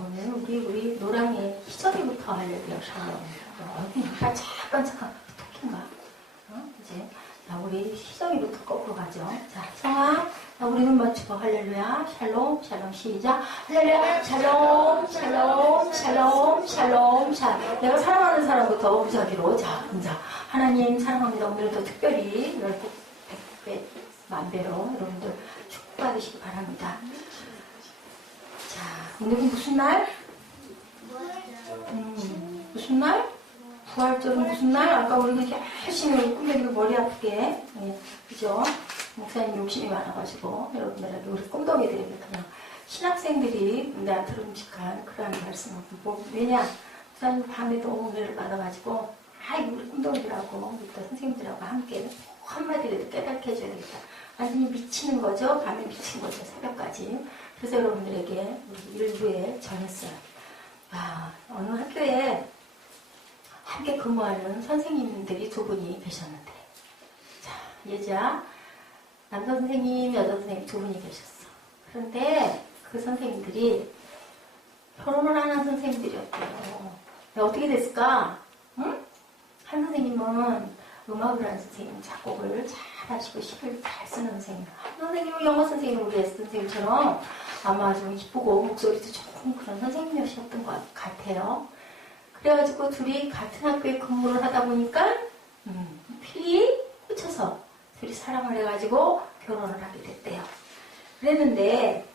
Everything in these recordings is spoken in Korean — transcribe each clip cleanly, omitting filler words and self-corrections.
오늘 우리 노랑의 희정이부터 하려고요. 어디가 잠깐 토끼인가? 이제 자, 우리 희정이부터 거꾸로 가죠. 자, 성아, 자, 우리 눈 맞추고 할렐루야, 샬롬, 샬롬, 시작. 할렐루야, 샬롬, 샬롬, 샬롬, 샬롬. 자, 내가 사랑하는 사람부터 무작위로. 자, 인자. 하나님 사랑합니다. 오늘도 특별히 10배, 100배, 만배로 여러분들 축복받으시기 바랍니다. 자, 오늘은 무슨 날? 무슨 날? 부활절은 무슨 날? 아까 우리가 열심히 꿈꾸기로 머리 아프게, 그죠? 목사님 욕심이 많아가지고, 여러분들에게, 우리 꿈덩이들에게 그냥 신학생들이 나한테 듬직한 그런 말씀을, 왜냐? 목사님 밤에도 은혜를 받아가지고, 우리 꿈덩이들하고, 우리 또 선생님들하고 함께 한마디라도 깨닫게 해줘야 되겠다. 완전히 미치는 거죠? 밤에 미친 거죠? 새벽까지. 그래서 여러분들에게 우리 일부에 전했어요. 어느 학교에 함께 근무하는 선생님들이 2분이 계셨는데, 자, 예자, 남자 선생님, 여자 선생님 2분이 계셨어. 그런데 그 선생님들이 결혼을 하는 선생님들이었대요. 어떻게 됐을까? 응? 한 선생님은 음악을 하는 선생님, 작곡을 잘 하시고 시를 잘 쓰는 선생님. 한 선생님은 영어 선생님, 우리 S 선생님처럼 아마 좀 이쁘고 목소리도 좋은 그런 선생님이셨던 것 같아요. 그래가지고 둘이 같은 학교에 근무를 하다 보니까 필히 꽂혀서 둘이 사랑을 해가지고 결혼을 하게 됐대요. 그랬는데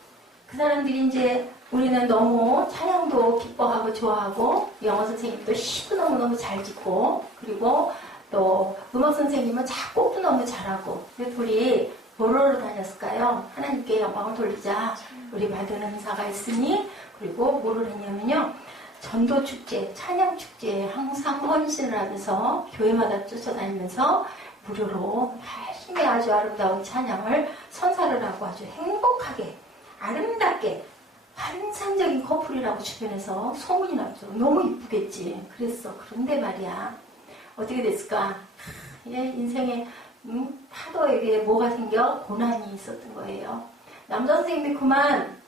그 사람들이 이제 우리는 너무 찬양도 기뻐하고 좋아하고 영어 선생님도 시도 너무너무 잘 짓고 그리고 또 음악 선생님은 작곡도 너무 잘하고 그래서 둘이 뭐로 다녔을까요? 하나님께 영광을 돌리자. 우리 받은 은사가 있으니 그리고 뭐를 했냐면요. 전도축제, 찬양축제에 항상 헌신을 하면서 교회마다 쫓아다니면서 무료로 열심히 아주 아름다운 찬양을 선사를 하고 아주 행복하게 아름답게 환상적인 커플이라고 주변에서 소문이 났죠. 너무 이쁘겠지. 그랬어. 그런데 말이야. 어떻게 됐을까? 인생에 파도에게 뭐가 생겨? 고난이 있었던 거예요. 남자 선생님이 그만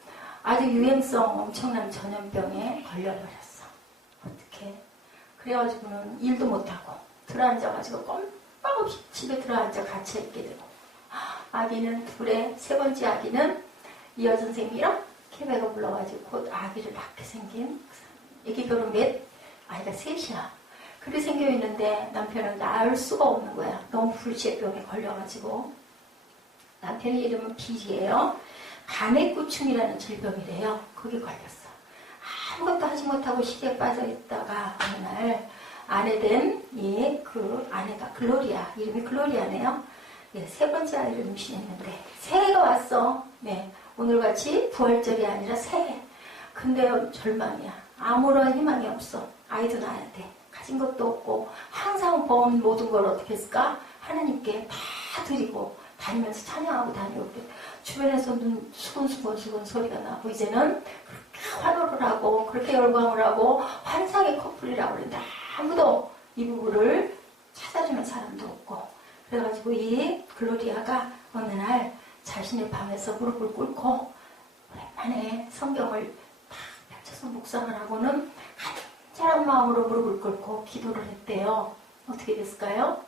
아주 유행성 엄청난 전염병에 걸려버렸어. 어떻게? 그래가지고는 일도 못하고 들어앉아가지고 껌뻑없이 집에 들어앉아 갇혀있게 되고 아기는 둘에 세 번째 아기는 이 여자 선생님이 이렇게 배가 불러가지고 곧 아기를 낳게 생긴 애기 결혼 몇? 아이가 셋이야. 그렇게 생겨있는데 남편은 낳을 수가 없는 거야. 너무 불치병에 걸려가지고 남편의 이름은 빌이에요. 간해구충이라는 질병이래요. 거기 걸렸어. 아무것도 하지 못하고 시대에 빠져있다가 어느 날 아내된 그 아내가 글로리아, 이름이 글로리아네요. 세 번째 아이를 임신했는데 새해가 왔어. 오늘같이 부활절이 아니라 새해. 근데 절망이야. 아무런 희망이 없어. 아이도 낳아야 돼. 가진 것도 없고 항상 번 모든 걸 어떻게 했을까? 하나님께 다 드리고 다니면서 찬양하고 다니고 주변에서 눈 수근수근 소리가 나고 이제는 그렇게 환호를 하고 그렇게 열광을 하고 환상의 커플이라고 그러는데 아무도 이 부부를 찾아주는 사람도 없고 그래가지고 이 글로리아가 어느 날 자신의 방에서 무릎을 꿇고 오랜만에 성경을 딱 펼쳐서 묵상을 하고는 간절한 마음으로 무릎을 꿇고 기도를 했대요. 어떻게 됐을까요?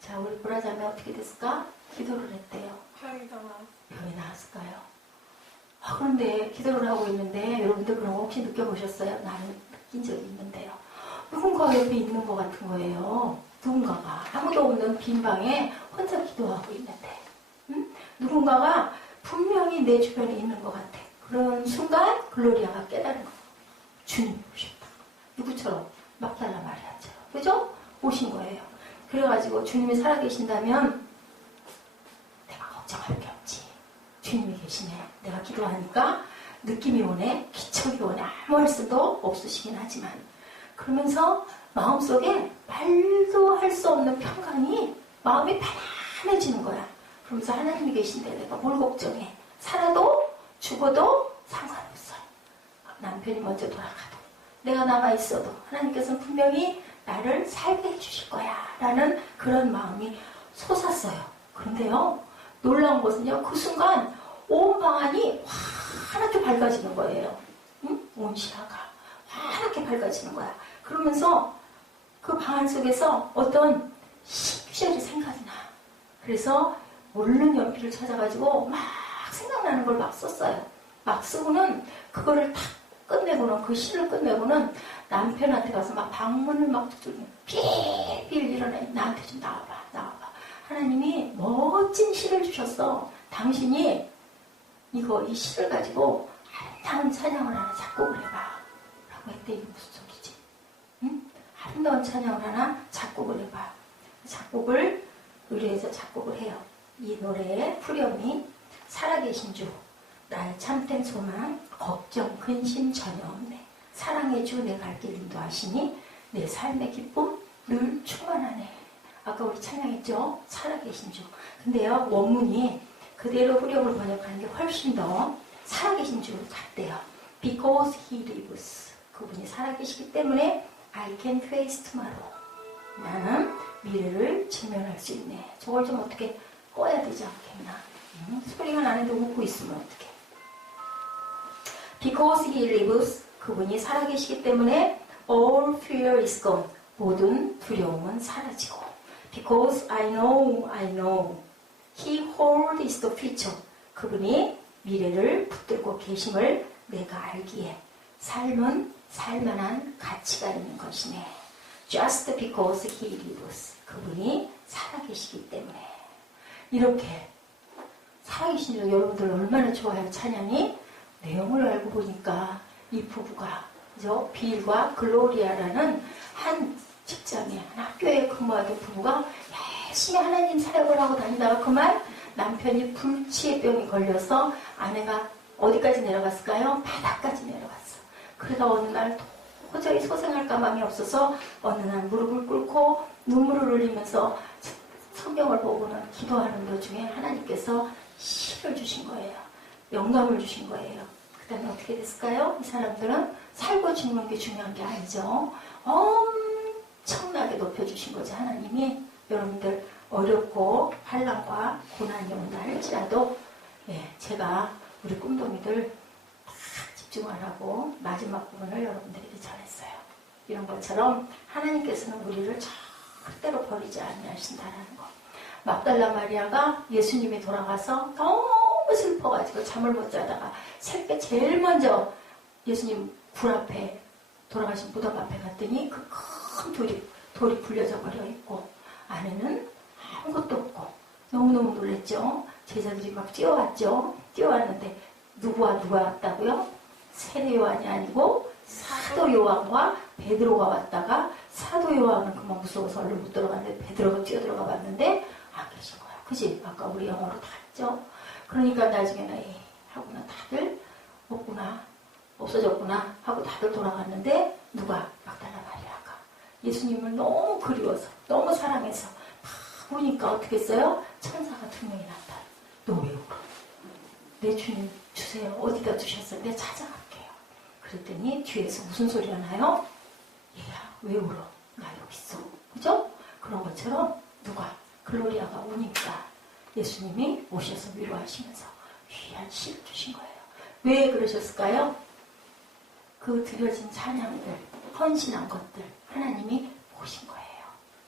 자, 우리 보라자매 어떻게 됐을까? 기도를 했대요. 병이 나았을까요? 그런데 기도를 하고 있는데 여러분들 그런 거 혹시 느껴보셨어요? 나는 느낀 적이 있는데요. 누군가 옆에 있는 것 같은 거예요. 누군가가 아무도 없는 빈 방에 혼자 기도하고 있는데 누군가가 분명히 내 주변에 있는 것 같아. 그런 순간 글로리아가 깨달은 거예요. 주님이 오셨다. 누구처럼? 막달라 마리아처럼. 그죠? 오신 거예요. 그래가지고 주님이 살아계신다면 내가 걱정할 게 없지. 주님이 계시네. 내가 기도하니까 느낌이 오네. 기척이 오네. 아무 할 수도 없으시긴 하지만 그러면서 마음속에 말도 할 수 없는 평강이 마음이 편안해지는 거야. 그러면서 하나님이 계신데 내가 뭘 걱정해. 살아도 죽어도 상관없어. 남편이 먼저 돌아가도 내가 남아있어도 하나님께서는 분명히 나를 살게 해주실 거야 라는 그런 마음이 솟았어요. 그런데요 놀라운 것은요 그 순간 온 방안이 환하게 밝아지는 거예요. 응? 온 시야가 환하게 밝아지는 거야. 그러면서 그 방 안 속에서 어떤 시절이 생각이 나. 그래서 얼른 연필을 찾아가지고 막 생각나는 걸 막 썼어요. 막 쓰고는 그거를 탁 끝내고는 그 시를 끝내고는 남편한테 가서 막 방문을 막 빌빌 일어나 나한테 좀 나와봐. 하나님이 멋진 시를 주셨어. 당신이 이 시를 가지고 아름다운 찬양을 하나 작곡을 해봐. 라고 했대. 이게 무슨 소리지? 응? 아름다운 찬양을 하나 작곡을 해봐. 작곡을 의뢰해서 작곡을 해요. 이 노래의 후렴이 살아계신 주, 나의 참된 소망, 걱정, 근심 전혀 없네. 사랑의 주, 내 갈 길 인도하시니 내 삶의 기쁨 늘 충만하네. 아까 우리 찬양했죠? 살아계신 주. 근데요, 원문이 그대로 후렴을 번역하는 게 훨씬 더 살아계신 주 같대요. Because he lives. 그분이 살아계시기 때문에 I can face tomorrow. 나는 미래를 직면할 수 있네. 저걸 좀 어떻게 꺼야 되지 않겠나. 소리가 나는데 웃고 있으면 어떡해. Because he lives. 그분이 살아계시기 때문에 all fear is gone. 모든 두려움은 사라지고. Because I know. He holds the future. 그분이 미래를 붙들고 계심을 내가 알기에 삶은 살만한 가치가 있는 것이네. Just because he lives. 그분이 살아계시기 때문에. 이렇게 살아계신 줄 여러분들 얼마나 좋아요. 찬양이. 내용을 알고 보니까 이 부부가 그죠? 빌과 글로리아라는 한 직장에 한 학교에 근무하던 부부가 열심히 하나님 사역을 하고 다니다가 그만 남편이 불치의 병이 걸려서 아내가 어디까지 내려갔을까요? 바닥까지 내려갔어. 그러다 어느 날 도저히 소생할까 마음이 없어서 어느 날 무릎을 꿇고 눈물을 흘리면서 성경을 보고는 기도하는 도중에 하나님께서 시를 주신 거예요. 영감을 주신 거예요. 그 다음에 어떻게 됐을까요? 이 사람들은 살고 죽는 게 중요한 게 아니죠. 엄청나게 높여주신 거죠. 하나님이. 여러분들 어렵고 환난과 고난이 온다 할지라도 제가 우리 꿈동이들 다 집중을 하고 마지막 부분을 여러분들에게 전했어요. 이런 것처럼 하나님께서는 우리를 절대로 버리지 아니하신다라는 거. 막달라 마리아가 예수님이 돌아가서 너무 슬퍼가지고 잠을 못 자다가 새벽에 제일 먼저 예수님 굴 앞에 돌아가신 무덤 앞에 갔더니 그 큰 돌이 불려져 버려 있고 안에는 아무것도 없고 너무너무 놀랬죠. 제자들이 막 뛰어왔죠. 뛰어왔는데 누가 왔다고요? 세례 요한이 아니고 사도 요한과 베드로가 왔다가 사도 요한은 그만 무서워서 얼른 못 들어갔는데 베드로가 뛰어들어가 봤는데 안 계신 거야. 그지? 아까 우리 영어로 다 했죠. 그러니까 나중에는 하고는 다들 없구나. 없어졌구나 하고 다들 돌아갔는데 누가? 막달라 마리아가 예수님을 너무 그리워서 너무 사랑해서 보니까 어떻게 했어요? 천사가 2명이 나타나. 너 왜 울어? 내 주님 주세요. 어디다 두셨어요? 내가 찾아갈게요. 그랬더니 뒤에서 무슨 소리가 나요? 얘야 왜 울어? 나 여기 있어. 그죠? 그런 것처럼 누가? 글로리아가 오니까 예수님이 오셔서 위로하시면서 귀한 시를 주신 거예요. 왜 그러셨을까요? 그 드려진 찬양들, 헌신한 것들 하나님이 보신 거예요.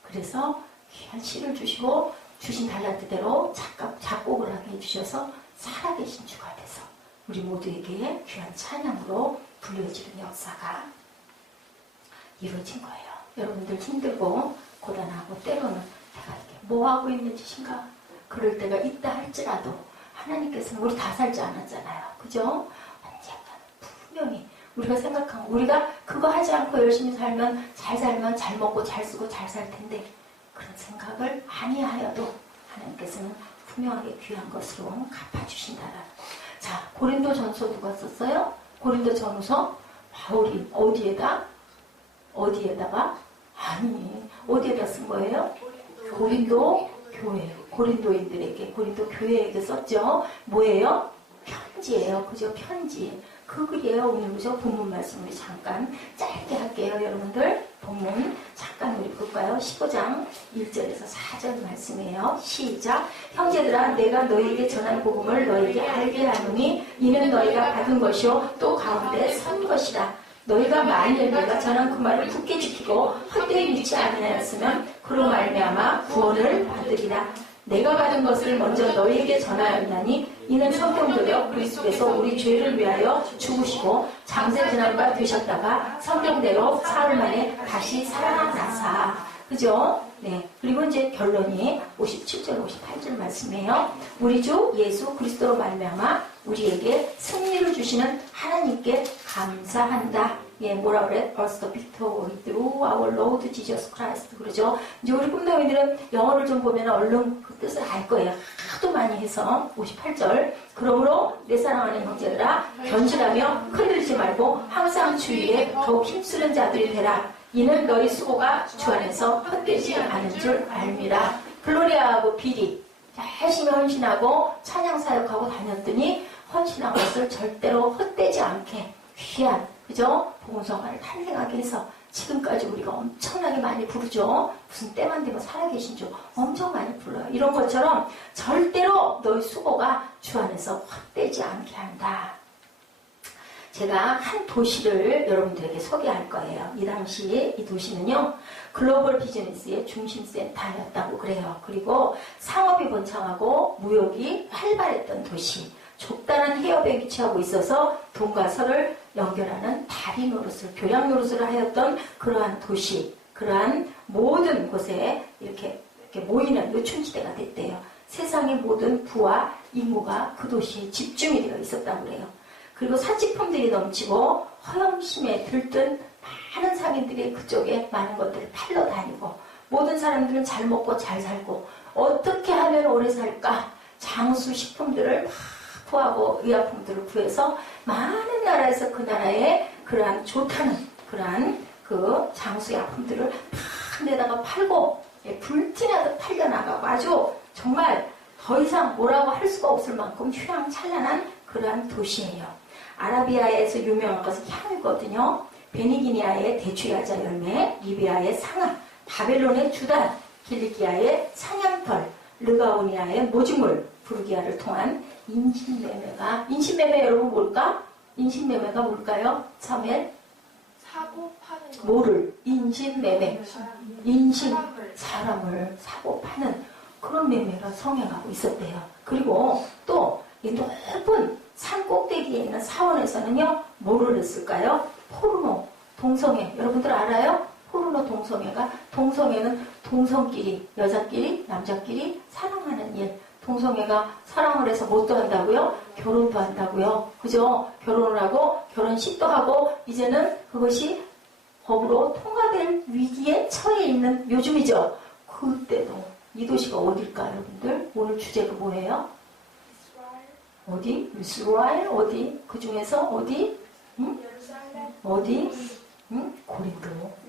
그래서 귀한 시를 주시고 주신 달란트대로 작곡을 하게 해주셔서 살아계신 주가 돼서 우리 모두에게 귀한 찬양으로 불려지는 역사가 이루어진 거예요. 여러분들 힘들고 고단하고 때로는 내가 이게 뭐하고 있는 짓인가 그럴 때가 있다 할지라도 하나님께서는 우리 다 살지 않았잖아요. 그죠? 언젠가는 분명히 우리가 생각한 우리가 그거 하지 않고 열심히 살면 잘 먹고 잘 쓰고 잘 살 텐데 그런 생각을 아니하여도 하나님께서는 분명하게 귀한 것으로 갚아주신다라는 거. 자, 고린도 전서 누가 썼어요? 고린도 전후서 바울이 어디에다가 어디에다 쓴 거예요? 고린도 교회, 고린도인들에게, 고린도 교회에게 썼죠. 뭐예요? 편지예요. 그죠? 편지. 그 글이에요. 오늘 그죠? 본문 말씀 우리 잠깐 짧게 할게요. 여러분들 본문 잠깐 우리 볼까요? 15장 1절에서 4절 말씀이에요. 시작. 형제들아 내가 너희에게 전한 복음을 너희에게 알게 하노니 이는 너희가 받은 것이요 또 가운데 선 것이라. 너희가 만일 내가 전한 그 말을 굳게 지키고 헛되이 믿지 아니하였으면 그로 말미암아 구원을 받으리라. 내가 받은 것을 먼저 너희에게 전하였나니 이는 성경대로 그리스도께서 우리 죄를 위하여 죽으시고 장세지난바 되셨다가 성경대로 사흘 만에 다시 살아나사. 그죠? 네. 그리고 이제 결론이 57절 58절 말씀이에요. 우리 주 예수 그리스도로 말미암아 우리에게 승리를 주시는 하나님께 감사한다. 예, 뭐라 그래? Us the victory through our Lord Jesus Christ. 그러죠? 이제 우리 꿈덩이들은 영어를 좀 보면 얼른 그 뜻을 알 거예요. 하도 많이 해서. 58절. 그러므로 내 사랑하는 형제들아, 견실하며 흔들리지 말고 항상 주위에 더욱 힘쓰는 자들이 되라. 이는 너희 수고가 주 안에서 헛되지 않은 줄 알미라. 글로리아하고 비리. 열심히 헌신하고 찬양 사역하고 다녔더니 헌신한 것을 절대로 헛되지 않게 귀한, 그죠? 복음성화를 탄생하게 해서 지금까지 우리가 엄청나게 많이 부르죠. 무슨 때만 되면 살아계신 주 엄청 많이 불러요. 이런 것처럼 절대로 너희 수고가 주 안에서 헛되지 않게 한다. 제가 한 도시를 여러분들에게 소개할 거예요. 이 당시 이 도시는요, 글로벌 비즈니스의 중심센터였다고 그래요. 그리고 상업이 번창하고 무역이 활발했던 도시, 좁다란 해협에 위치하고 있어서 동과 서를 연결하는 다리 노릇을, 교량 노릇을 하였던 그러한 도시, 그러한 모든 곳에 이렇게 모이는 요충지대가 됐대요. 세상의 모든 부와 인구가 그 도시에 집중이 되어 있었다고 그래요. 그리고 사치품들이 넘치고 허영심에 들뜬 많은 상인들이 그쪽에 많은 것들을 팔러 다니고, 모든 사람들은 잘 먹고 잘 살고 어떻게 하면 오래 살까 장수 식품들을 구하고 의약품들을 구해서 많은 나라에서 그 나라에 그러한 좋다는 그러한 그 장수약품들을 팍 내다가 팔고, 불티나게 팔려나가고 아주 정말 더 이상 뭐라고 할 수가 없을 만큼 휘황찬란한 그러한 도시예요. 아라비아에서 유명한 것은 향이거든요. 베니기니아의 대추야자 열매, 리비아의 상아, 바벨론의 주단, 킬리기아의 사냥털, 르가오니아의 모직물, 부르기아를 통한 인신매매가, 인신매매 여러분 뭘까? 인신매매가 뭘까요? 처음엔 사고 파는 거. 뭐를? 인신매매. 인신, 사람을 사고 파는 그런 매매가 성행하고 있었대요. 그리고 또 이 높은 산 꼭대기에 있는 사원에서는요, 뭐를 했을까요? 포르노, 동성애. 여러분들 알아요? 포르노 동성애가, 동성애는 동성끼리, 여자끼리, 남자끼리 사랑하는 일. 동성애가 사랑을 해서 뭣도 한다고요? 결혼도 한다고요. 그죠? 결혼을 하고 결혼식도 하고 이제는 그것이 법으로 통과될 위기에 처해 있는 요즘이죠. 그때도 이 도시가 어딜까 여러분들? 오늘 주제가 뭐예요? 어디? 이스라엘? 어디? 그 중에서 어디? 응? 어디? 응?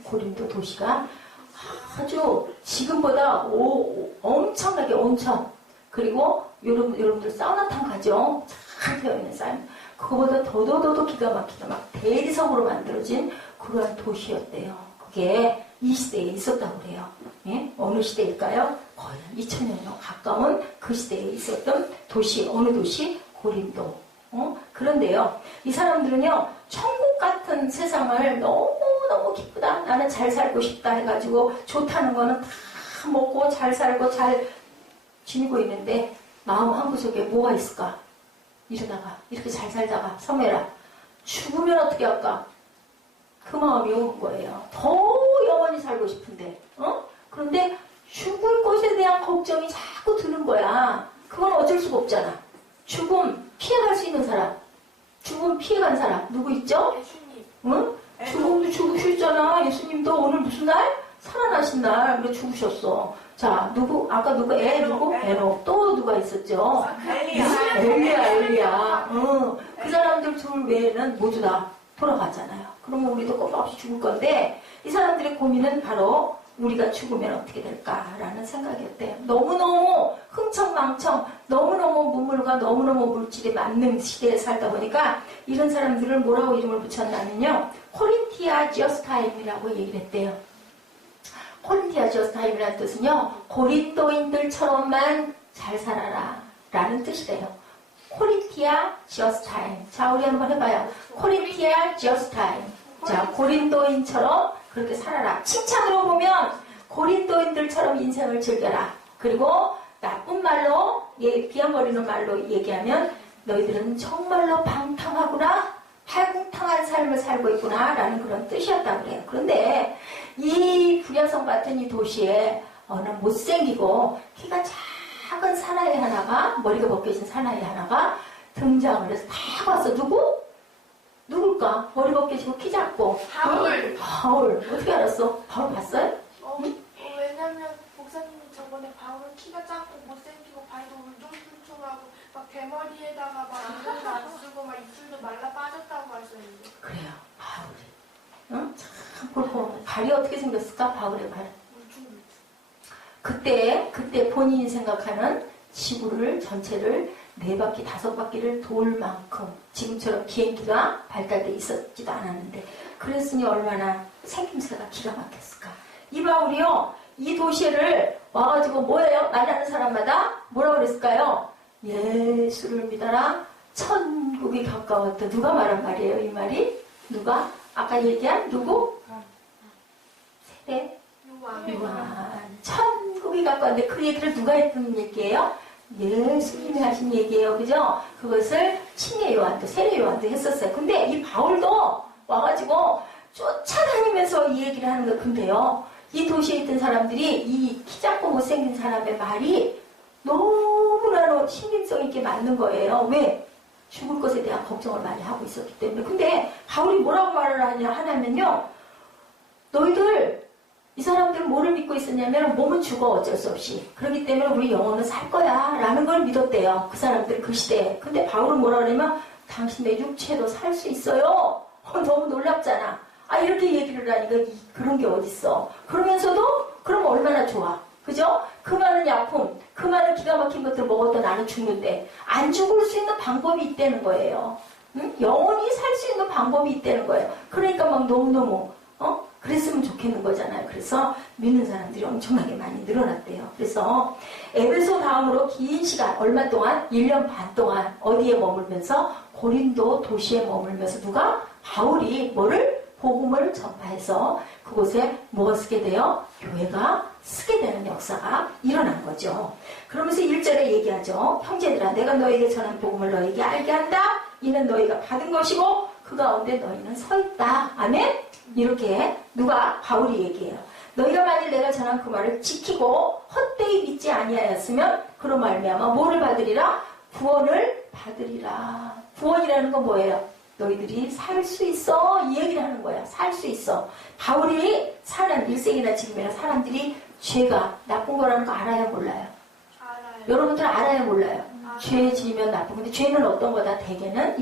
고린도 도시가 아주 지금보다 엄청나게 온천, 그리고 여러분들 사우나탕 가죠? 잘 되어있는 사우나. 그거보다 더더더더 기가 막히게 막 대리석으로 만들어진 그러한 도시였대요. 그게 이 시대에 있었다고 그래요. 예? 어느 시대일까요? 거의 2000년에 가까운 그 시대에 있었던 도시, 어느 도시? 고린도. 그런데요, 이 사람들은요, 천국 같은 세상을 너무너무 기쁘다, 나는 잘 살고 싶다 해가지고 좋다는 거는 다 먹고 잘 살고 잘 지니고 있는데 마음 한구석에 뭐가 있을까? 이러다가 이렇게 잘 살다가 섬에라 죽으면 어떻게 할까? 그 마음이 오는 거예요. 더 영원히 살고 싶은데, 그런데 죽을 것에 대한 걱정이 자꾸 드는 거야. 그건 어쩔 수가 없잖아. 죽음 피해갈 수 있는 사람, 죽음 피해간 사람 누구 있죠? 예수님. 응? 죽음도 죽으셨잖아. 예수님도 오늘 무슨 날? 살아나신 날. 그래 죽으셨어. 자, 누구? 아까 누구? 누구? 에녹. 또 누가 있었죠? 엘리야. 그 사람들 둘 외에는 모두 다 돌아갔잖아요. 그러면 우리도 꼭 없이 죽을 건데, 이 사람들의 고민은 바로 우리가 죽으면 어떻게 될까라는 생각이었대요. 너무너무 흥청망청, 너무너무 문물과 너무너무 물질이 맞는 시대에 살다 보니까 이런 사람들을 뭐라고 이름을 붙였냐면요. 코린티아 지어스타임이라고 얘기를 했대요. 코린티아 지어스타임이라는 뜻은요. 고린도인들처럼만 잘 살아라 라는 뜻이래요. 코린티아 지어스타임. 자, 우리 한번 해봐요. 코린티아 지어스타임. 자, 고린도인처럼 그렇게 살아라. 칭찬으로 보면 고린도인들처럼 인생을 즐겨라. 그리고 나쁜 말로, 비아버리는 말로 얘기하면 너희들은 정말로 방탕하구나, 팔궁탕한 삶을 살고 있구나 라는 그런 뜻이었다고 그래요. 그런데 이 불야성 같은 이 도시에 어느 못생기고 키가 작은 사나이 하나가, 머리가 벗겨진 사나이 하나가 등장을 해서 다 봤어. 누굴까? 머리 벗겨지고 키 작고. 바울. 바울. 어떻게 알았어? 바울 봤어요? 응? 왜냐면 목사님이 저번에 바울은 키가 작고 못생기고 발도 울퉁불퉁하고 막 대머리에다가 막 안경도 안 쓰고 막 입술도 말라 빠졌다고 하셨는데. 그래요. 바울이. 응? 참 그렇고 발이 어떻게 생겼을까? 바울의 발. 그때 본인이 생각하는 지구를 전체를 4바퀴, 5바퀴를 돌 만큼 지금처럼 비행기가 발달돼 있었지도 않았는데 그랬으니 얼마나 생김새가 기가 막혔을까. 이 바울이요. 이 도시를 와가지고 뭐예요? 만나는 사람마다 뭐라고 그랬을까요? 예수를 믿어라. 천국이 가까웠다. 누가 말한 말이에요? 이 말이? 누가? 아까 얘기한 누구? 세례? 요한. 천국이 가까운데 그 얘기를 누가 했던 얘기예요? 예수님이 하신 얘기예요. 그죠? 그것을 침례 요한도 세례 요한도 했었어요. 근데 이 바울도 와가지고 쫓아다니면서 이 얘기를 하는 거. 근데요, 이 도시에 있던 사람들이 이 키 작고 못생긴 사람의 말이 너무나도 신빙성 있게 맞는 거예요. 왜? 죽을 것에 대한 걱정을 많이 하고 있었기 때문에. 근데 바울이 뭐라고 말을 하냐면요, 너희들 이 사람들은 뭐를 믿고 있었냐면 몸은 죽어 어쩔 수 없이. 그렇기 때문에 우리 영혼은 살 거야 라는 걸 믿었대요. 그 사람들 그 시대에. 근데 바울은 뭐라 그러냐면 당신의 육체도 살 수 있어요. 너무 놀랍잖아. 이렇게 얘기를 하니까 그런 게 어딨어. 그러면서도 그럼 얼마나 좋아. 그죠? 그 많은 약품, 그 많은 기가 막힌 것들 먹어도 나는 죽는데 안 죽을 수 있는 방법이 있다는 거예요. 응? 영원히 살 수 있는 방법이 있다는 거예요. 그러니까 막 너무너무 그랬으면 좋겠는 거잖아요. 그래서 믿는 사람들이 엄청나게 많이 늘어났대요. 그래서 에베소 다음으로 긴 시간, 얼마 동안? 1년 반 동안 어디에 머물면서? 고린도 도시에 머물면서 누가? 바울이 뭐를? 복음을 전파해서 그곳에 뭐가 쓰게 돼요? 교회가 쓰게 되는 역사가 일어난 거죠. 그러면서 1절에 얘기하죠. 형제들아, 내가 너에게 전한 복음을 너에게 알게 한다. 이는 너희가 받은 것이고 그 가운데 너희는 서 있다. 아멘? 이렇게 누가? 바울이 얘기해요. 너희가 만일 내가 전한 그 말을 지키고 헛되이 믿지 아니하였으면 그런 말미암아 뭐를 받으리라? 구원을 받으리라. 구원이라는 건 뭐예요? 너희들이 살 수 있어. 이 얘기를 하는 거야. 살 수 있어. 바울이 사는 일생이나 지금이나 사람들이 죄가 나쁜 거라는 거 알아요? 몰라요? 알아요. 여러분들 알아요? 몰라요? 죄 지으면 나쁜. 근데 죄는 어떤 거다? 대개는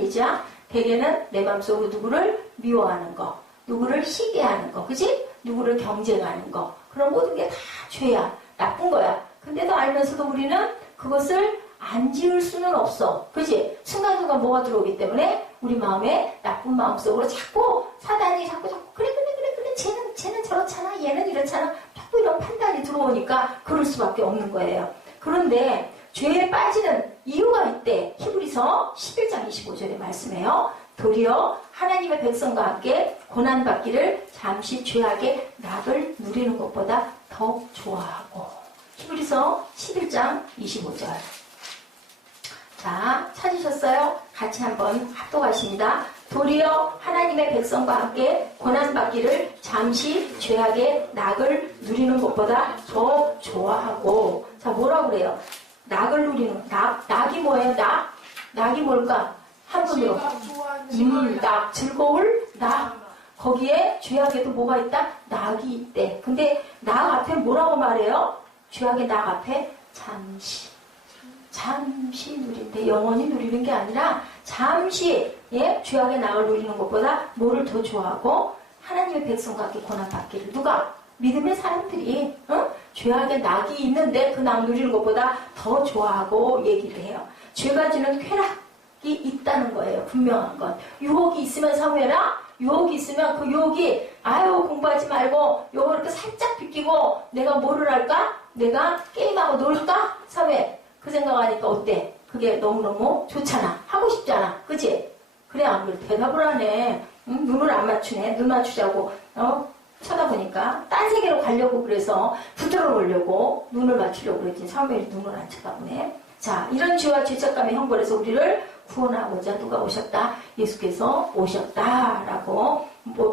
대개는 내 맘속으로 누구를 미워하는 거, 누구를 시기하는 거, 그지? 누구를 경쟁하는 거. 그런 모든 게 다 죄야. 나쁜 거야. 근데도 알면서도 우리는 그것을 안 지을 수는 없어. 그지? 순간순간 뭐가 들어오기 때문에 우리 마음에 나쁜 마음속으로 자꾸 사단이 자꾸 그래 쟤는 저렇잖아, 얘는 이렇잖아, 자꾸 이런 판단이 들어오니까 그럴 수밖에 없는 거예요. 그런데 죄에 빠지는 이유가 있대. 히브리서 11장 25절에 말씀해요. 도리어 하나님의 백성과 함께 고난받기를 잠시 죄악의 낙을 누리는 것보다 더 좋아하고. 히브리서 11장 25절. 자, 찾으셨어요? 같이 한번 합독하십니다. 도리어 하나님의 백성과 함께 고난받기를 잠시 죄악의 낙을 누리는 것보다 더 좋아하고. 자, 뭐라고 그래요? 낙을 누리는, 낙이 뭐예요? 낙이 뭘까? 한분으로. 낙, 즐거울 낙. 거기에 죄악에도 뭐가 있다? 낙이 있대. 근데 낙 앞에 뭐라고 말해요? 죄악의 낙 앞에 잠시 누린대. 영원히 누리는 게 아니라 잠시 죄악의 낙을 누리는 것보다 뭐를 더 좋아하고? 하나님의 백성과 함께 고난받기를. 누가? 믿음의 사람들이 죄악의 낙이 있는데 그 낙 누리는 것보다 더 좋아하고 얘기를 해요. 죄가 주는 쾌락이 있다는 거예요. 분명한 건. 유혹이 있으면 사회라, 유혹이 있으면 그 유혹이 아유 공부하지 말고 요거 이렇게 살짝 비끼고 내가 뭐를 할까? 내가 게임하고 놀까? 사회. 그 생각하니까 어때? 그게 너무너무 좋잖아. 하고 싶잖아. 그치? 그래 안 그래? 대답을 하네. 눈을 안 맞추네. 눈 맞추자고 쳐다보니까 딴 세계로 가려고 그래서 붙들어 놓으려고 눈을 맞추려고 그랬더니 사무엘이 눈을 안 쳐다보네. 자, 이런 죄와 죄책감의 형벌에서 우리를 구원하고자 누가 오셨다? 예수께서 오셨다라고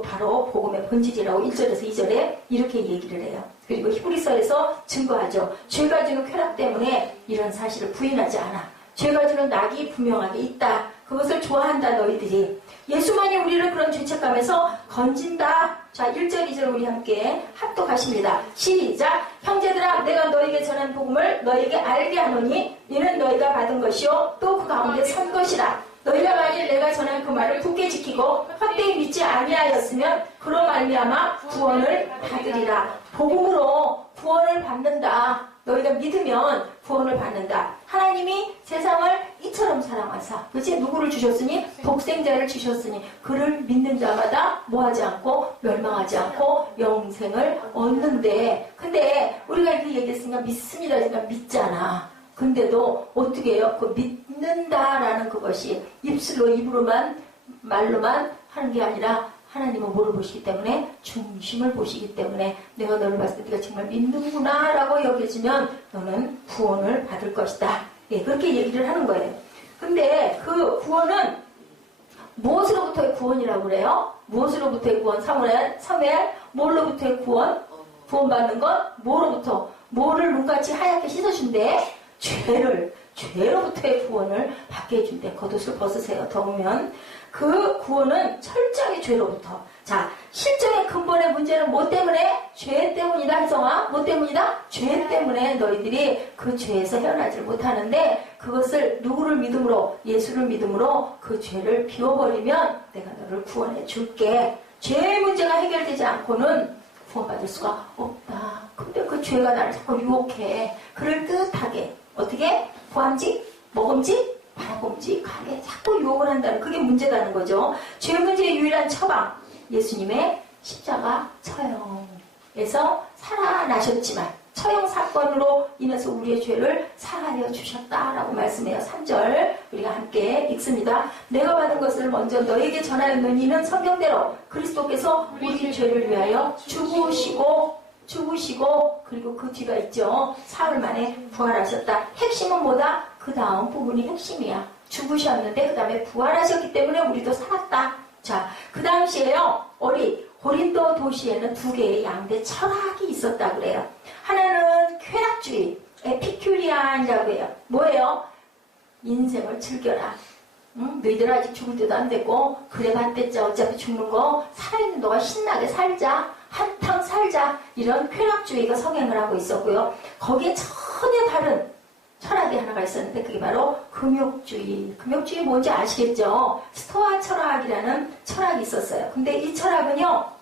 바로 복음의 본질이라고 1절에서 2절에 이렇게 얘기를 해요. 그리고 히브리서에서 증거하죠. 죄가 주는 쾌락 때문에 이런 사실을 부인하지 않아. 죄가 주는 낙이 분명하게 있다. 그것을 좋아한다 너희들이. 예수만이 우리를 그런 죄책감에서 건진다. 자, 1절 2절 우리 함께 합독하십니다. 시작. 형제들아 내가 너에게 전한 복음을 너에게 알게 하노니 이는 너희가 받은 것이요 또 그 가운데 선 것이라. 너희가 만일 내가 전한 그 말을 굳게 지키고 헛되이 믿지 아니하였으면 그로 말미암아 구원을 받으리라. 복음으로 구원을 받는다. 너희가 믿으면 구원을 받는다. 하나님이 세상을 이처럼 사랑하사, 그치? 누구를 주셨으니? 독생자를 주셨으니 그를 믿는 자마다 뭐하지 않고 멸망하지 않고 영생을 얻는데, 근데 우리가 이렇게 얘기했으니까 믿습니다. 그러니까 믿잖아. 근데도 어떻게 해요? 그 믿는다라는 그것이 입으로만 말로만 하는 게 아니라 하나님은 뭐를 보시기 때문에? 중심을 보시기 때문에 내가 너를 봤을 때 네가 정말 믿는구나 라고 여겨지면 너는 구원을 받을 것이다. 예, 그렇게 얘기를 하는 거예요. 근데 그 구원은 무엇으로부터의 구원이라고 그래요? 무엇으로부터의 구원? 사무엘, 뭘로부터의 구원? 구원받는 건 뭐로부터? 뭐를 눈같이 하얗게 씻어준대? 죄로부터의 구원을 받게 해준대. 겉옷을 벗으세요. 더우면. 그 구원은 철저하게 죄로부터. 자, 실정의 근본의 문제는 뭐 때문에? 죄 때문이다, 혜성아. 뭐 때문이다? 죄 때문에 너희들이 그 죄에서 헤어나질 못하는데 그것을 누구를 믿음으로? 예수를 믿음으로 그 죄를 비워버리면 내가 너를 구원해 줄게. 죄의 문제가 해결되지 않고는 구원받을 수가 없다. 근데 그 죄가 나를 자꾸 유혹해. 그럴듯하게. 어떻게? 보암직? 먹음직? 바라봄직하게 자꾸 유혹을 한다는 그게 문제라는 거죠. 죄 문제의 유일한 처방 예수님의 십자가 처형에서 살아나셨지만 처형 사건으로 인해서 우리의 죄를 사하여 주셨다라고 말씀해요. 3절 우리가 함께 읽습니다. 내가 받은 것을 먼저 너에게 전하였노니 이는 성경대로 그리스도께서 우리 죄를 위하여 죽으시고 그리고 그 뒤가 있죠. 사흘 만에 부활하셨다. 핵심은 뭐다? 그 다음 부분이 핵심이야. 죽으셨는데 그 다음에 부활하셨기 때문에 우리도 살았다. 자, 그 당시에요. 고린도 도시에는 두 개의 양대 철학이 있었다 그래요. 하나는 쾌락주의, 에피큐리안이라고 해요. 뭐예요? 인생을 즐겨라. 너희들 아직 죽을 때도 안 됐고 그래 봤댔자 어차피 죽는 거 살아있는 너가 신나게 살자. 한탕 살자. 이런 쾌락주의가 성행을 하고 있었고요. 거기에 전혀 다른 철학이 하나가 있었는데 그게 바로 금욕주의. 금욕주의 뭔지 아시겠죠? 스토아 철학이라는 철학이 있었어요. 근데 이 철학은요.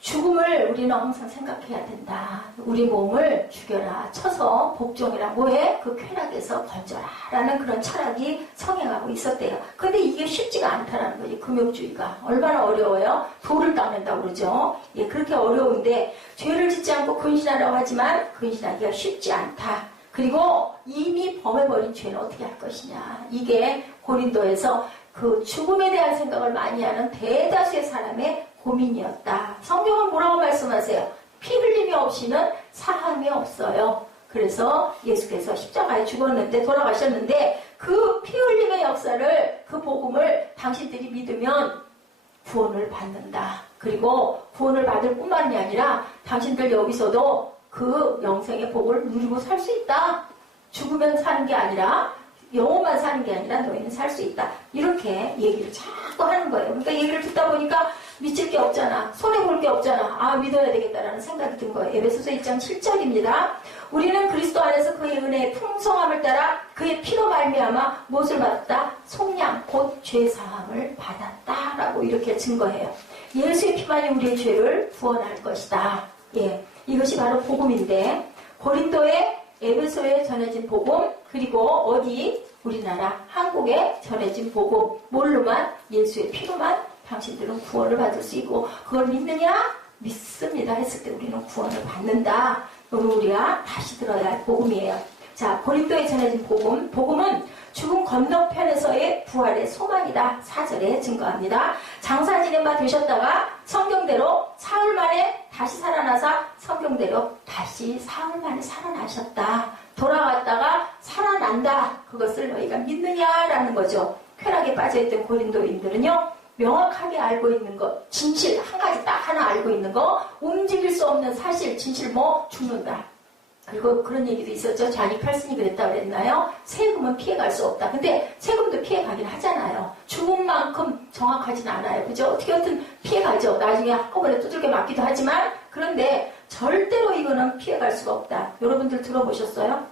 죽음을 우리는 항상 생각해야 된다. 우리 몸을 죽여라. 쳐서 복종이라. 뭐해? 그 쾌락에서 건져라. 라는 그런 철학이 성행하고 있었대요. 근데 이게 쉽지가 않다라는 거지. 금욕주의가. 얼마나 어려워요? 돌을 닦는다고 그러죠. 예, 그렇게 어려운데 죄를 짓지 않고 근신하라고 하지만 근신하기가 쉽지 않다. 그리고 이미 범해버린 죄는 어떻게 할 것이냐. 이게 고린도에서 그 죽음에 대한 생각을 많이 하는 대다수의 사람의 고민이었다. 성경은 뭐라고 말씀하세요? 피 흘림이 없이는 사함이 없어요. 그래서 예수께서 십자가에 죽었는데 돌아가셨는데 그 피 흘림의 역사를 그 복음을 당신들이 믿으면 구원을 받는다. 그리고 구원을 받을 뿐만이 아니라 당신들 여기서도 그 영생의 복을 누리고 살 수 있다. 죽으면 사는 게 아니라 영혼만 사는 게 아니라 너희는 살 수 있다. 이렇게 얘기를 자꾸 하는 거예요. 그러니까 얘기를 듣다 보니까 미칠 게 없잖아. 손해볼 게 없잖아. 아, 믿어야 되겠다라는 생각이 든 거예요. 에베소서 1장 7절입니다. 우리는 그리스도 안에서 그의 은혜의 풍성함을 따라 그의 피로 말미암아 무엇을 받았다? 속량, 곧 죄사함을 받았다. 라고 이렇게 증거해요. 예수의 피만이 우리의 죄를 구원할 것이다. 예, 이것이 바로 복음인데 고린도에 에베소에 전해진 복음 그리고 어디 우리나라 한국에 전해진 복음 뭘로만 예수의 피로만 당신들은 구원을 받을 수 있고 그걸 믿느냐? 믿습니다 했을 때 우리는 구원을 받는다. 오늘 우리가 다시 들어야 할 복음이에요. 자, 고린도에 전해진 복음 복음은 죽음 건너편에서의 부활의 소망이다. 4절에 증거합니다. 장사 지낸 바 되셨다가 성경대로 사흘 만에 다시 살아나사 성경대로 다시 사흘 만에 살아나셨다. 돌아왔다가 살아난다. 그것을 너희가 믿느냐라는 거죠. 쾌락에 빠져있던 고린도인들은요. 명확하게 알고 있는 것, 진실 한 가지 딱 하나 알고 있는 거, 움직일 수 없는 사실, 진실 뭐 죽는다. 그리고 그런 얘기도 있었죠. 자니 칼슨이 그랬다고 그랬나요? 세금은 피해갈 수 없다. 근데 세금도 피해가긴 하잖아요. 죽은 만큼 정확하진 않아요. 그죠? 어떻게든 피해가죠. 나중에 한꺼번에 두들겨 맞기도 하지만 그런데 절대로 이거는 피해갈 수가 없다. 여러분들 들어보셨어요?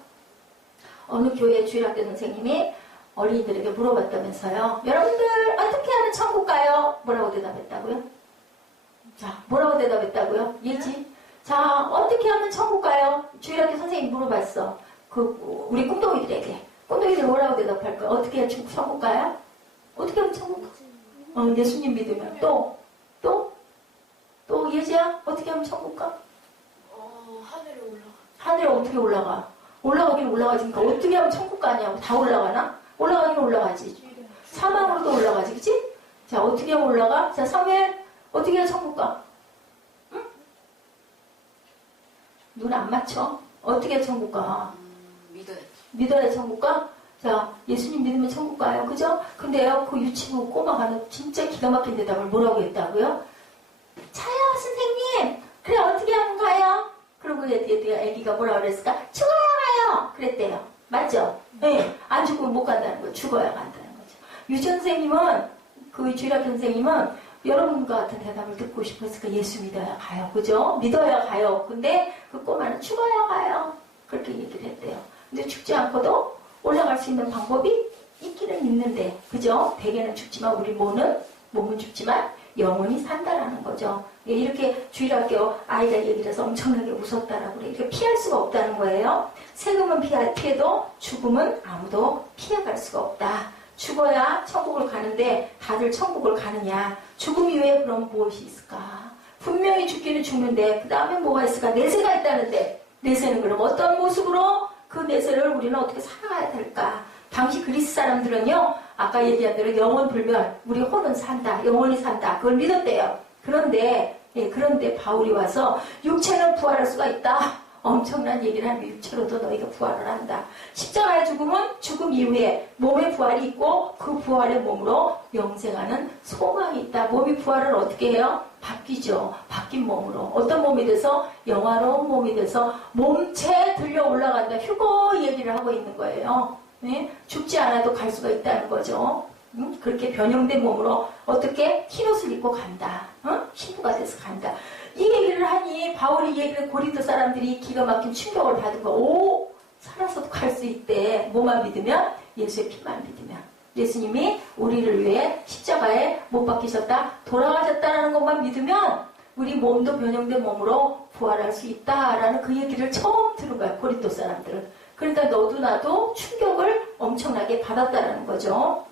어느 교회 주일학교 선생님이 어린이들에게 물어봤다면서요. 여러분들 어떻게 하면 천국 가요? 뭐라고 대답했다고요? 자, 뭐라고 대답했다고요? 예지? 자, 어떻게 하면 천국 가요? 주일학교 선생님이 물어봤어. 우리 꿈동이들에게. 꿈동이들 뭐라고 대답할 거야? 어떻게 하면 천국 가요? 어떻게 하면 천국 가? 예수님 믿으면. 또 예지야? 어떻게 하면 천국 가? 하늘에 올라가. 하늘에 어떻게 올라가? 올라가긴 올라가지니까 어떻게 하면 천국 가냐고. 다 올라가나? 올라가긴 올라가지. 사망으로도 올라가지, 그치? 자, 어떻게 하면 올라가? 자, 사무엘, 어떻게 하면 천국 가? 응? 눈 안 맞춰? 어떻게 하면 천국 가? 믿어야 천국 가? 자, 예수님 믿으면 천국 가요, 그죠? 근데요, 그 유치부 꼬마가 진짜 기가 막힌 대답을 뭐라고 했다고요? 차요, 선생님! 그래, 어떻게 하면 가요? 그러고 애기가 뭐라고 그랬을까? 죽어야 가요! 그랬대요. 맞죠? 네. 안 죽으면 못 간다는 거예요. 죽어야 간다는 거죠. 유치 선생님은, 그 주일학교 선생님은 여러분과 같은 대답을 듣고 싶었으니까 예수 믿어야 가요. 그죠? 믿어야 가요. 근데 그 꼬마는 죽어야 가요. 그렇게 얘기를 했대요. 근데 죽지 않고도 올라갈 수 있는 방법이 있기는 있는데, 그죠? 대개는 죽지만 우리 몸은 죽지만 영혼이 산다라는 거죠. 이렇게 주일학교 아이가 얘기를 해서 엄청나게 웃었다라고 그래. 이렇게 피할 수가 없다는 거예요. 세금은 피해도 죽음은 아무도 피해갈 수가 없다. 죽어야 천국을 가는데 다들 천국을 가느냐. 죽음 이후에 그럼 무엇이 있을까? 분명히 죽기는 죽는데 그 다음에 뭐가 있을까? 내세가 있다는데 내세는 그럼 어떤 모습으로 그 내세를 우리는 어떻게 살아가야 될까? 당시 그리스 사람들은요. 아까 얘기한 대로 영원 불멸, 우리 혼은 산다, 영원히 산다. 그걸 믿었대요. 그런데 바울이 와서 육체는 부활할 수가 있다. 엄청난 얘기를 하면 육체로도 너희가 부활을 한다. 십자가의 죽음은 죽음 이후에 몸의 부활이 있고 그 부활의 몸으로 영생하는 소망이 있다. 몸이 부활을 어떻게 해요? 바뀌죠. 바뀐 몸으로. 어떤 몸이 돼서? 영화로운 몸이 돼서 몸체 들려 올라간다. 휴거 얘기를 하고 있는 거예요. 네? 죽지 않아도 갈 수가 있다는 거죠. 그렇게 변형된 몸으로 어떻게 흰옷을 입고 간다. 신부가 돼서 간다. 이 얘기를 하니 바울이 얘기를 고린도 사람들이 기가 막힌 충격을 받은 거. 오! 살아서도 갈 수 있대. 뭐만 믿으면? 예수의 피만 믿으면. 예수님이 우리를 위해 십자가에 못 박히셨다. 돌아가셨다라는 것만 믿으면 우리 몸도 변형된 몸으로 부활할 수 있다라는 그 얘기를 처음 들은 거야. 고린도 사람들은. 그러니까 너도 나도 충격을 엄청나게 받았다라는 거죠.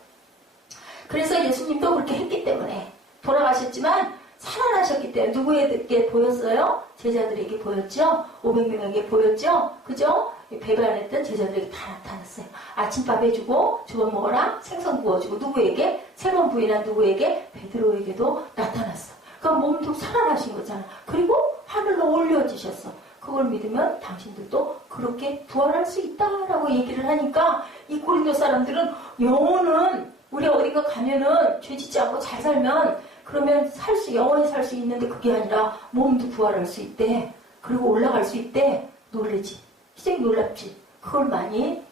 그래서 예수님도 그렇게 했기 때문에 돌아가셨지만 살아나셨기 때문에 누구에게 보였어요? 제자들에게 보였죠? 500명에게 보였죠? 그죠? 배반했던 제자들에게 다 나타났어요. 아침밥 해주고 저거 먹어라 생선 구워주고 누구에게? 세 번 부인한 누구에게? 베드로에게도 나타났어. 그러니까 몸도 살아나신 거잖아. 그리고 하늘로 올려지셨어. 그걸 믿으면 당신들도 그렇게 부활할 수 있다라고 얘기를 하니까 이 고린도 사람들은 영혼은 우리 어딘가 가면은 죄 짓지 않고 잘 살면 그러면 영원히 살 수 있는데 그게 아니라 몸도 부활할 수 있대. 그리고 올라갈 수 있대. 놀래지. 굉장히 놀랍지. 그걸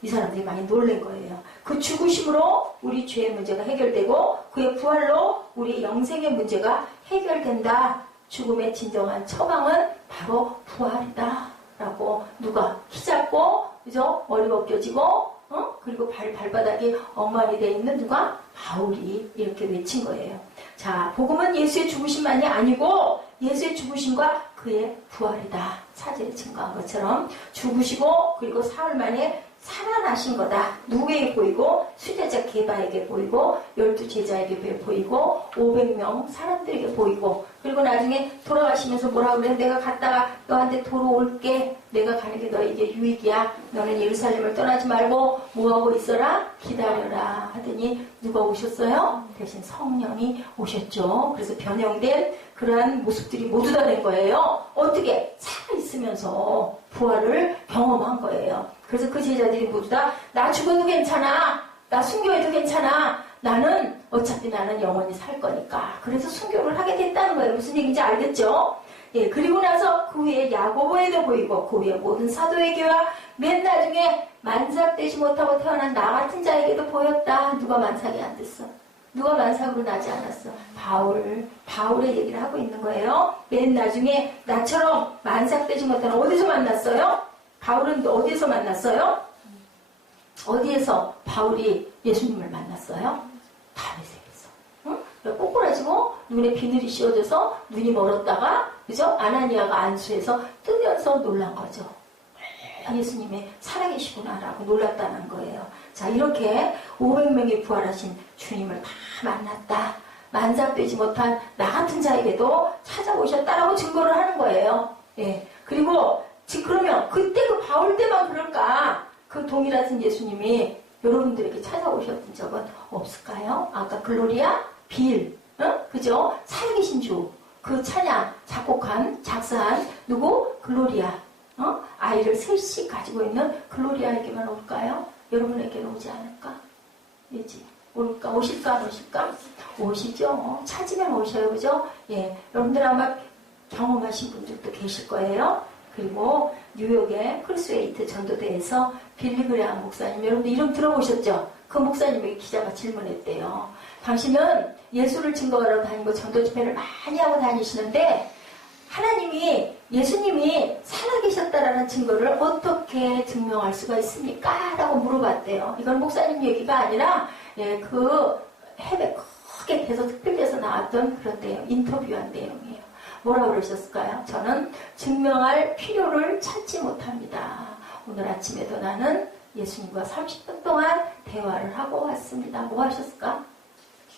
이 사람들이 많이 놀란 거예요. 그 죽으심으로 우리 죄의 문제가 해결되고 그의 부활로 우리 영생의 문제가 해결된다. 죽음의 진정한 처방은 바로 부활이다. 라고 누가 키 작고 그죠? 머리 벗겨지고 그리고 발바닥이 엉망이 돼 있는 누가? 바울이 이렇게 외친 거예요. 자, 복음은 예수의 죽으심만이 아니고 예수의 죽으심과 그의 부활이다. 사제에 증거한 것처럼 죽으시고 그리고 사흘 만에 살아나신 거다. 누구에게 보이고 수제자 게바에게 보이고 12제자에게 보이고 500명 사람들에게 보이고 그리고 나중에 돌아가시면서 뭐라고 그래? 내가 갔다가 너한테 돌아올게. 내가 가는 게 너에게 유익이야. 너는 예루살렘을 떠나지 말고 뭐하고 있어라? 기다려라 하더니 누가 오셨어요? 대신 성령이 오셨죠. 그래서 변형된 그러한 모습들이 모두 다 된 거예요. 어떻게? 살아있으면서 부활을 경험한 거예요. 그래서 그 제자들이 모두 다 나 죽어도 괜찮아. 나 순교해도 괜찮아. 어차피 나는 영원히 살 거니까. 그래서 순교를 하게 됐다는 거예요. 무슨 얘기인지 알겠죠? 예, 그리고 나서 그 후에 야고보에도 보이고 그 후에 모든 사도에게와 맨 나중에 만삭되지 못하고 태어난 나 같은 자에게도 보였다. 누가 만삭이 안 됐어? 누가 만삭으로 나지 않았어? 바울의 얘기를 하고 있는 거예요. 맨 나중에 나처럼 만삭되지 못한 어디서 만났어요? 바울은 어디서 만났어요? 어디에서 바울이 예수님을 만났어요? 다메섹에서. 응? 꼬꾸라지고 눈에 비늘이 씌워져서 눈이 멀었다가 그죠? 아나니아가 안수해서 뜨면서 놀란 거죠. 예수님이 살아계시구나라고 놀랐다는 거예요. 자, 이렇게 500명이 부활하신 주님을 다 만났다. 만삭되지 못한 나 같은 자에게도 찾아오셨다라고 증거를 하는 거예요. 예. 그리고 그러면 그때 그 바울 때만 그럴까? 그 동일하신 예수님이 여러분들에게 찾아오셨던 적은 없을까요? 아까 글로리아, 빌, 그죠? 살아계신 주, 그 찬양 작사한 누구? 글로리아, 아이를 셋씩 가지고 있는 글로리아에게만 올까요? 여러분에게는 오지 않을까? 왜지? 올까? 오실까? 안 오실까? 오시죠. 찾으면 오셔요, 그죠? 예, 여러분들 아마 경험하신 분들도 계실 거예요. 그리고 뉴욕의 크루스웨이트 전도대에서 빌리 그레함 목사님, 여러분들 이름 들어보셨죠? 그 목사님에게 기자가 질문했대요. 당신은 예수를 증거하러 다니고 전도 집회를 많이 하고 다니시는데 예수님이 살아계셨다라는 증거를 어떻게 증명할 수가 있습니까? 라고 물어봤대요. 이건 목사님 얘기가 아니라 그 해외 크게 돼서 특별해서 나왔던 그런 내용, 인터뷰한 내용이에요. 뭐라고 그러셨을까요? 저는 증명할 필요를 찾지 못합니다. 오늘 아침에도 나는 예수님과 30분 동안 대화를 하고 왔습니다. 뭐 하셨을까?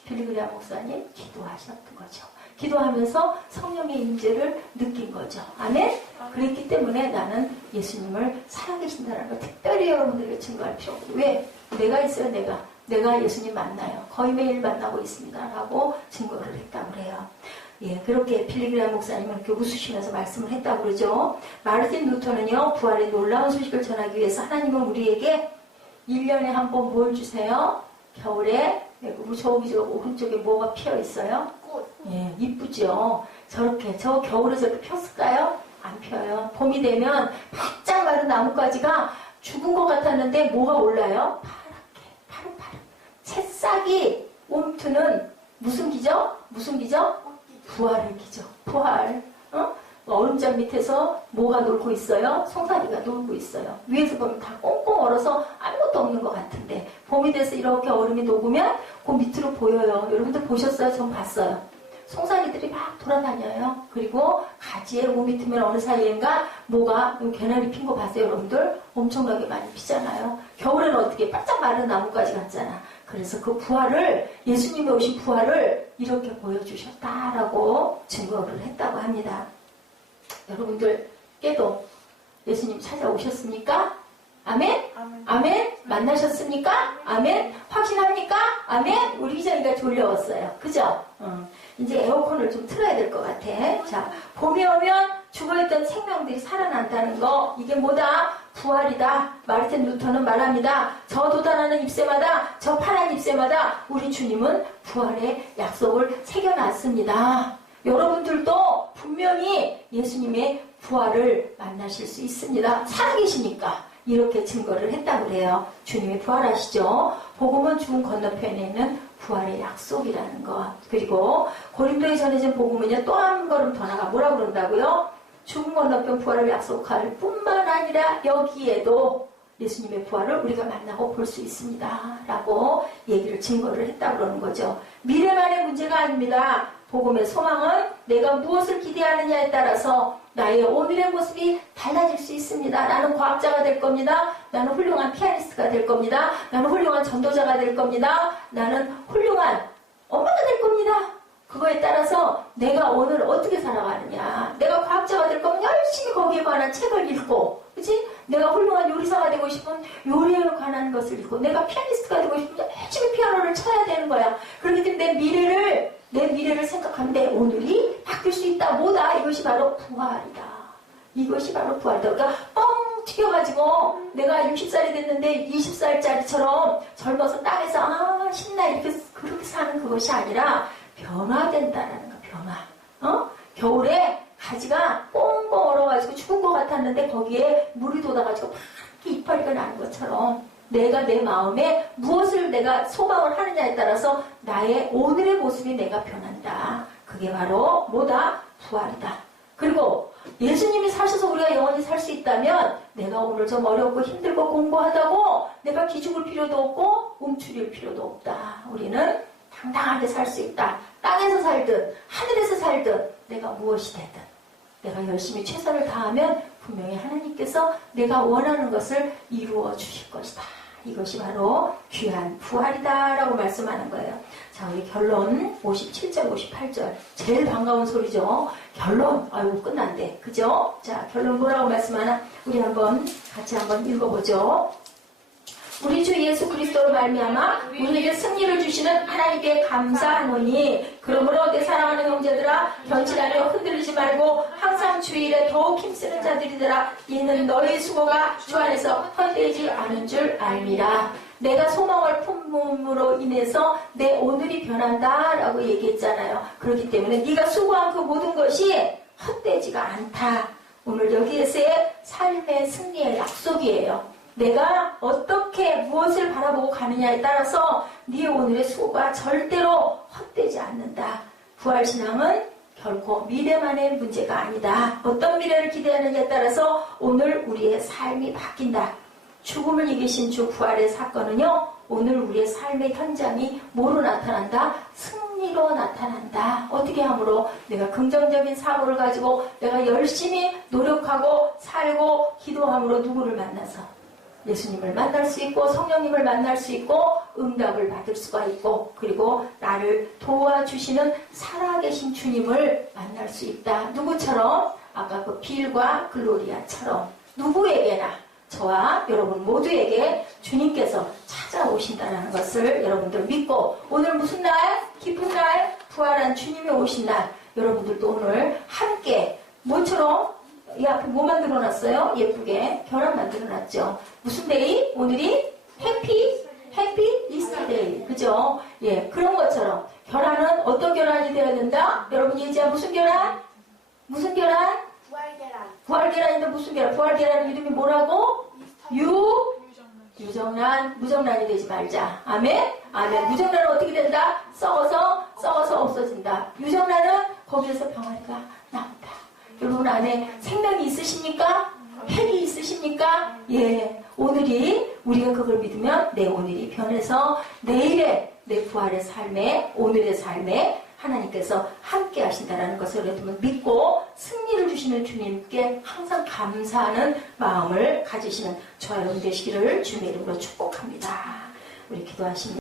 빌리그레아 목사님 기도하셨던 거죠. 기도하면서 성령의 임재를 느낀 거죠. 아멘? 그랬기 때문에 나는 예수님을 살아계신다는 걸 특별히 여러분들에게 증거할 필요 없고 왜? 내가 있어요. 내가 예수님 만나요. 거의 매일 만나고 있습니다. 라고 증거를 했다고 그래요. 예, 그렇게 빌리그레아 목사님은 이렇게 웃으시면서 말씀을 했다고 그러죠. 마르틴 루터는요, 부활의 놀라운 소식을 전하기 위해서 하나님은 우리에게 1년에 한 번 뭘 주세요? 겨울에, 저기 오른쪽에 뭐가 피어 있어요? 꽃. 예, 이쁘죠? 저 겨울에 저렇게 폈을까요? 안 펴요. 봄이 되면 바짝 마른 나뭇가지가 죽은 것 같았는데 뭐가 올라요? 파랗게, 파릇파릇. 새싹이 움트는 무슨 기죠? 부활을 기죠. 부활. 얼음장 밑에서 뭐가 놀고 있어요? 송사리가 놀고 있어요. 위에서 보면 다 꽁꽁 얼어서 아무것도 없는 것 같은데 봄이 돼서 이렇게 얼음이 녹으면 그 밑으로 보여요. 여러분들 보셨어요? 전 봤어요. 송사리들이 막 돌아다녀요. 그리고 가지에 몸이 트면 어느 사이인가 뭐가 개나리 핀 거 봤어요? 여러분들? 엄청나게 많이 피잖아요. 겨울에는 어떻게 바짝 마른 나뭇가지 같잖아. 그래서 그 부활을, 예수님이 오신 부활을 이렇게 보여주셨다라고 증거를 했다고 합니다. 여러분들께도 예수님 찾아오셨습니까? 아멘? 아멘? 만나셨습니까? 아멘? 확신합니까? 아멘? 우리 기자니까 졸려웠어요. 그죠? 이제 에어컨을 좀 틀어야 될 것 같아. 자, 봄이 오면 죽어있던 생명들이 살아난다는 거, 이게 뭐다? 부활이다. 마르틴 루터는 말합니다. 저 돋아나는 잎새마다, 저 파란 잎새마다 우리 주님은 부활의 약속을 새겨놨습니다. 여러분들도 분명히 예수님의 부활을 만나실 수 있습니다. 살아계시니까 이렇게 증거를 했다고 그래요. 주님이 부활하시죠. 복음은 죽음 건너편에 있는 부활의 약속이라는 것. 그리고 고린도에 전해진 복음은요, 또 한 걸음 더 나가 뭐라고 그런다고요? 죽음 건너편 부활을 약속할 뿐만 아니라 여기에도 예수님의 부활을 우리가 만나고 볼 수 있습니다. 라고 얘기를 증거를 했다고 그러는 거죠. 미래만의 문제가 아닙니다. 복음의 소망은 내가 무엇을 기대하느냐에 따라서 나의 오늘의 모습이 달라질 수 있습니다. 나는 과학자가 될 겁니다. 나는 훌륭한 피아니스트가 될 겁니다. 나는 훌륭한 전도자가 될 겁니다. 나는 훌륭한 엄마가 될 겁니다. 그거에 따라서 내가 오늘 어떻게 살아가느냐. 내가 과학자가 될 거면 열심히 거기에 관한 책을 읽고, 그치? 내가 훌륭한 요리사가 되고 싶으면 요리에 관한 것을 읽고, 내가 피아니스트가 되고 싶으면 열심히 피아노를 쳐야 되는 거야. 그렇기 때문에 내 미래를 생각하면 내 오늘이 바뀔 수 있다. 뭐다? 이것이 바로 부활이다. 이것이 바로 부활이다. 그러니까 뻥 튀겨가지고 내가 60살이 됐는데 20살짜리처럼 젊어서 땅에서 신나 이렇게 그렇게 사는 그것이 아니라 변화된다라는 거. 변화. 겨울에 가지가 꽁꽁 얼어가지고 죽은 것 같았는데 거기에 물이 돋아가지고 막 이파리가 나는 것처럼 내가 내 마음에 무엇을 내가 소망을 하느냐에 따라서 나의 오늘의 모습이 내가 변한다. 그게 바로 뭐다? 부활이다. 그리고 예수님이 사셔서 우리가 영원히 살 수 있다면 내가 오늘 좀 어렵고 힘들고 공부하다고 내가 기죽을 필요도 없고 움츠릴 필요도 없다. 우리는 당당하게 살 수 있다. 땅에서 살든 하늘에서 살든 내가 무엇이 되든 내가 열심히 최선을 다하면 분명히 하나님께서 내가 원하는 것을 이루어 주실 것이다. 이것이 바로 귀한 부활이다 라고 말씀하는 거예요. 자, 우리 결론 57절 58절 제일 반가운 소리죠. 결론. 아이고 끝난대. 그죠? 자, 결론 뭐라고 말씀하나 우리 같이 한번 읽어보죠. 우리 주 예수 그리스도로 말미암아 우리에게 승리를 주시는 하나님께 감사하노니 그러므로 내 사랑하는 형제들아 견실하며 흔들리지 말고 항상 주일에 더욱 힘쓰는 자들이더라. 이는 너희 수고가 주 안에서 헛되지 않은 줄 알미라. 내가 소망을 품음으로 인해서 내 오늘이 변한다 라고 얘기했잖아요. 그렇기 때문에 네가 수고한 그 모든 것이 헛되지가 않다. 오늘 여기에서의 삶의 승리의 약속이에요. 내가 어떻게 무엇을 바라보고 가느냐에 따라서 네 오늘의 수고가 절대로 헛되지 않는다. 부활신앙은 결코 미래만의 문제가 아니다. 어떤 미래를 기대하느냐에 따라서 오늘 우리의 삶이 바뀐다. 죽음을 이기신 주 부활의 사건은요. 오늘 우리의 삶의 현장이 뭐로 나타난다? 승리로 나타난다. 어떻게 함으로? 내가 긍정적인 사고를 가지고 내가 열심히 노력하고 살고 기도함으로 누구를 만나서 예수님을 만날 수 있고 성령님을 만날 수 있고 응답을 받을 수가 있고 그리고 나를 도와주시는 살아계신 주님을 만날 수 있다. 누구처럼? 아까 그 빌과 글로리아처럼 누구에게나 저와 여러분 모두에게 주님께서 찾아오신다는 것을 여러분들 믿고 오늘 무슨 날? 기쁜 날? 부활한 주님이 오신 날 여러분들도 오늘 함께 뭐처럼 이 앞에 뭐 만들어놨어요? 예쁘게 결혼 만들어놨죠. 무슨 데이? 오늘이 해피 이스터 데이. 그죠? 예, 그런 것처럼 결혼은 어떤 결혼이 되어야 된다? 여러분 예지야 무슨 결혼? 무슨 결혼? 부활계란. 부활계란인데 무슨 결혼? 부활계란 이름이 뭐라고? 유정란. 무정란이 되지 말자. 아멘? 아멘. 무정란은 어떻게 된다? 썩어서 없어진다. 유정란은 거기에서 병아리가 나온다. 여러분 안에 생명이 있으십니까? 핵이 있으십니까? 예. 오늘이 우리가 그걸 믿으면 내 오늘이 변해서 내일의 내 부활의 삶에 오늘의 삶에 하나님께서 함께 하신다는 것을 여러분 믿고 승리를 주시는 주님께 항상 감사하는 마음을 가지시는 저와 여러분 되시기를 주님의 이름으로 축복합니다. 우리 기도하십니다.